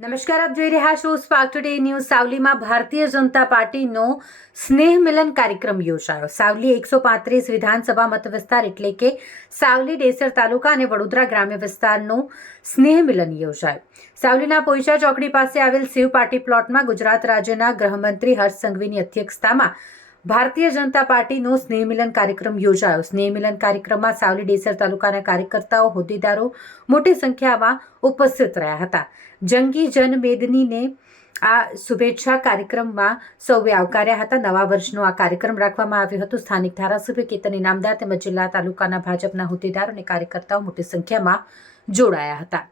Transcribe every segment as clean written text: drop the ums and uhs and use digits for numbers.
નમસ્કાર, આપ જોઈ રહ્યા છો spark today news. સાવલીમાં Bharatiya Janata પાર્ટીનો સ્નેહ મિલન કાર્યક્રમ યોજાયો. સાવલી 135 વિધાનસભા મત વિસ્તાર એટલે કે સાવલી, ડેસર તાલુકા અને વડોદરા ગ્રામ્ય વિસ્તારનું સ્નેહ મિલન યોજાયું. સાવલીના પોઈચા ચોકડી પાસે આવેલ શિવ પાર્ટી પ્લોટમાં ગુજરાત રાજ્યના ગૃહમંત્રી હર્ષ સંઘવીની અધ્યક્ષતામાં ભારતીય જનતા પાર્ટીનો સ્નેહ મિલન કાર્યક્રમ યોજાયો. સ્નેહ મિલન કાર્યક્રમમાં સાવલી, ડેસર તાલુકાના કાર્યકર્તાઓ, હોદ્દેદારો મોટી સંખ્યામાં ઉપસ્થિત રહ્યા હતા. જંગી જનમેદનીને આ શુભેચ્છા કાર્યક્રમમાં સૌએ આવકાર્યા હતા. નવા વર્ષનો આ કાર્યક્રમ રાખવામાં આવ્યો હતો. સ્થાનિક ધારાસભ્ય કેતન ઇનામદાર તેમજ જિલ્લા તાલુકાના ભાજપના હોદ્દેદારો અને કાર્યકર્તાઓ મોટી સંખ્યામાં જોડાયા હતા.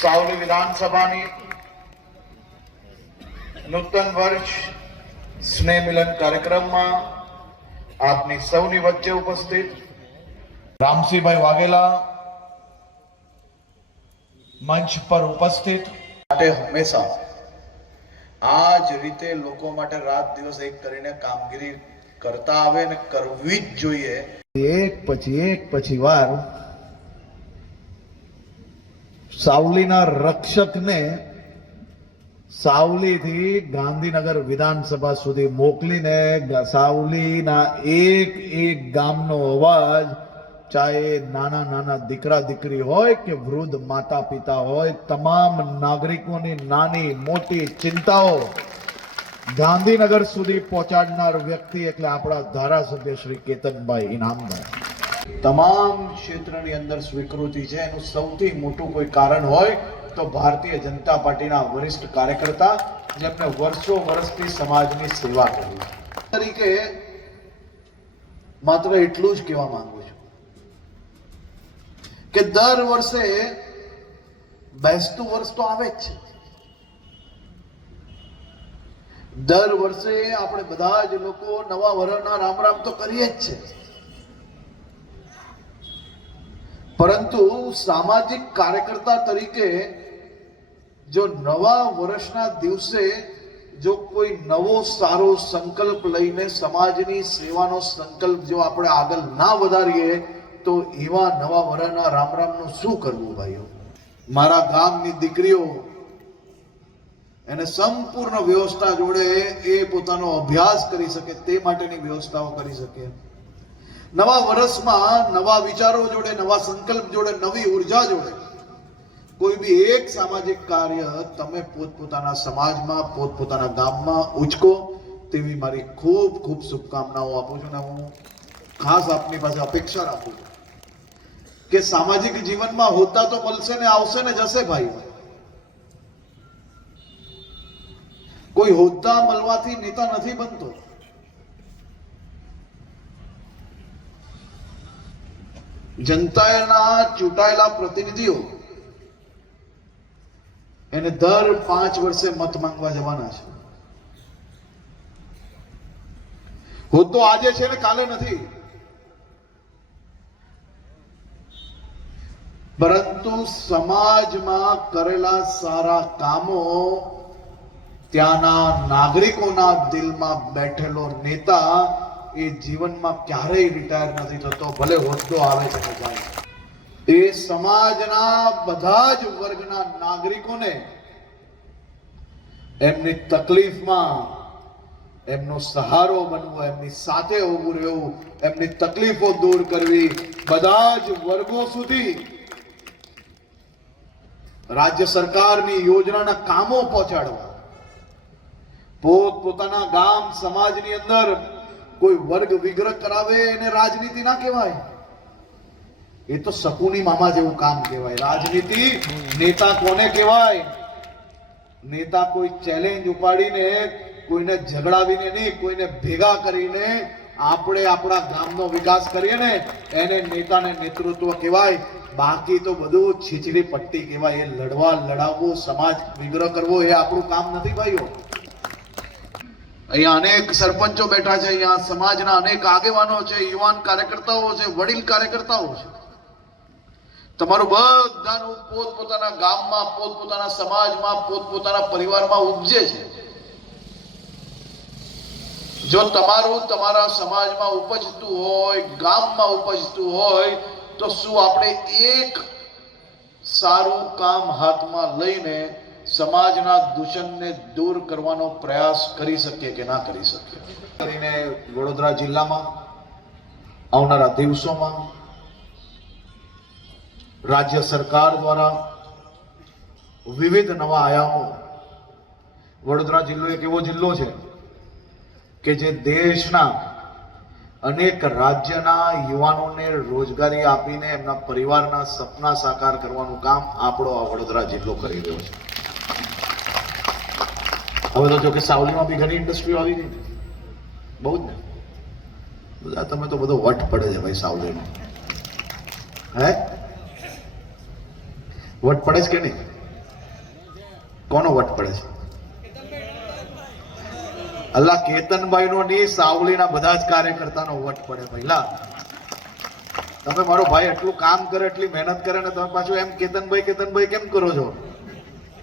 સાવલી વિધાનસભાની નૂતન વર્ષ સ્નેહ મિલન કાર્યક્રમમાં આપની સૌની વચ્ચે ઉપસ્થિત રામસિંહભાઈ વાઘેલા મંચ પર ઉપસ્થિત માટે હંમેશા આ જ રીતે લોકો માટે રાત દિવસ એક કરીને કામગીરી કરતા આવે અને કરવી જ જોઈએ. એક પછી વાર સાવલીના રક્ષકને સાવલીથી ગાંધીનગર વિધાનસભા સુધી મોકલીને સાવલીના એક ગામનો અવાજ, ચાહે નાના નાના દીકરા દીકરી હોય કે વૃદ્ધ માતા પિતા હોય, તમામ નાગરિકોની નાની મોટી ચિંતાઓ ગાંધીનગર સુધી પહોંચાડનાર વ્યક્તિ એટલે આપણા ધારાસભ્ય શ્રી કેતનભાઈ ઇનામદાર. તમામ ક્ષેત્રની અંદર સ્વીકૃતિ છે. એનું સૌથી મોટું કોઈ કારણ હોય તો ભારતીય જનતા પાર્ટીના વરિષ્ઠ કાર્યકર્તા, જેમને વર્ષો વર્ષથી સમાજની સેવા કરી. તરીકે માત્ર એટલું જ કહેવા માંગુ છું કે દર વર્ષે બેસતું વર્ષ તો આવે જ છે. દર વર્ષે આપણે બધા જ લોકો નવા વર્ષના રામ રામ તો કરીએ જ છે, પરંતુ સામાજિક કાર્યકર્તા તરીકે જો નવા વર્ષના દિવસે જો કોઈ નવો સારો સંકલ્પ લઈને સમાજની સેવાનો સંકલ્પ જો આપણે આગળ ના વધારીએ તો એવા નવા વર્ષના રામ રામનું શું કરવું ભાઈઓ? મારા ગામની દીકરીઓ એને સંપૂર્ણ વ્યવસ્થા જોડે એ પોતાનો અભ્યાસ કરી શકે તે માટેની વ્યવસ્થાઓ કરી શકે. નવા વર્ષમાં નવા વિચારો જોડે, નવા સંકલ્પ જોડે, નવી ઉર્જા જોડે કોઈ બી એક સામાજિક કાર્ય તમે પોતપોતાના સમાજમાં, પોતપોતાના ગામમાં ઉચકો તેવી મારી ખૂબ ખૂબ શુભકામનાઓ આપું છું. અને હું ખાસ આપની પાસે અપેક્ષા રાખું છું કે સામાજિક જીવનમાં હોતા તો મળશે ને, આવશે ને જશે ભાઈ. કોઈ હોદ્દા મળવાથી નેતા નથી બનતો. જનતાના ચૂંટાયેલા પ્રતિનિધિઓ એને દર 5 વર્ષે મત માંગવા જવાના છે. હોદ્દો આજે છે ને કાલે નથી, પરંતુ સમાજમાં કરેલા સારા કામો ત્યાંના નાગરિકોના દિલમાં બેઠેલો નેતા એ જીવનમાં ક્યારેય રિટાયર નથી થતો, ભલે હોદ્દો આવે છે કે જાય. એ સમાજના બધા જ વર્ગના નાગરિકોને એમની તકલીફમાં એમનો સહારો બનવો, એમની સાથે ઊભું રહેવું, એમની તકલીફો દૂર કરવી, બધા જ વર્ગો સુધી રાજ્ય સરકારની યોજનાના કામો પહોંચાડવા. પોતાના ગામ સમાજની અંદર કોઈ વર્ગ વિગ્રહ કરાવે એને રાજનીતિ ના કહેવાય. એ તો શકુની મામા જેવું કામ કહેવાય. રાજનીતિ નેતા કોને કહેવાય? નેતા કોઈ ચેલેન્જ ઉપાડીને, કોઈને ઝઘડાવીને નહીં, કોઈને ભેગા કરીને આપણે આપણા ગામનો વિકાસ કરીએ ને એને નેતાને નેતૃત્વ કહેવાય. બાકી તો બધું છીછડી પટ્ટી કહેવાય. એ લડાવવું, સમાજ વિગ્રહ કરવો એ આપણું કામ નથી ભાઈઓ. અહીંયા અનેક સરપંચો બેઠા છે, અહીંયા સમાજના અનેક આગેવાનો છે, યુવાન કાર્યકર્તાઓ છે, વડીલ કાર્યકર્તાઓ છે. તમારું બધાનું પોતપોતાના ગામમાં, પોતપોતાના સમાજમાં, પોતપોતાના પરિવારમાં ઉપજે છે. જો તમારું તમારા સમાજમાં ઉપજતું હોય, ગામમાં ઉપજતું હોય, તો શું આપણે એક સારું કામ હાથમાં લઈને સમાજના દૂષણને દૂર કરવાનો પ્રયાસ કરી શકીએ કે ના કરી શકીએ? કરીને વડોદરા જિલ્લામાં આવનારા દિવસોમાં રાજ્ય સરકાર દ્વારા વિવિધ નવા આયામો. વડોદરા જિલ્લો એક એવો જિલ્લો છે કે જે દેશના અનેક રાજ્યના યુવાનોને રોજગારી આપીને એમના પરિવારના સપના સાકાર કરવાનું કામ આપણો આ વડોદરા જિલ્લો કરી રહ્યો છે. હવે તો જો કે સાવલીમાં બી ઘણી ઇન્ડસ્ટ્રીઓ આવી ગઈ, બહુ જ ને. બધા તમે તો બધો વટ પડે છે ભાઈ સાવલીનો. હે વટ પડે છે કે નહીં? કોનો વટ પડે છે? અલ્લા કેતનભાઈ નો નહીં, સાવલીના બધા જ કાર્યકર્તાનો વટ પડે. પહેલા તમે મારો ભાઈ એટલું કામ કરે, એટલી મહેનત કરે ને તમે પાછું એમ કેતનભાઈ કેમ કરો છો?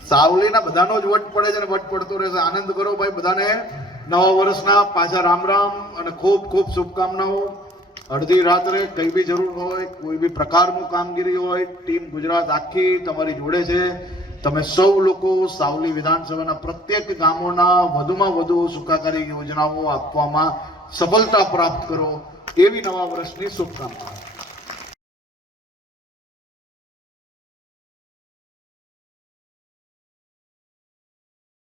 સાવલીના બધાનો જ વટ પડે છે ને વટ પડતો રહેશે. આનંદ કરો ભાઈ. બધાને નવા વર્ષના પાછા રામ રામ અને ખૂબ ખૂબ શુભકામનાઓ. અડધી રાત્રે કઈ બી જરૂર હોય, કોઈ બી પ્રકારનું કામગીરી હોય, ટીમ ગુજરાત આખી તમારી જોડે છે. તમે સૌ લોકો સાવલી વિધાનસભાના પ્રત્યેક ગામોના વધુમાં વધુ સુખાકારી યોજનાઓ આપવામાં સફળતા પ્રાપ્ત કરો એવી નવા વર્ષની શુભકામનાઓ.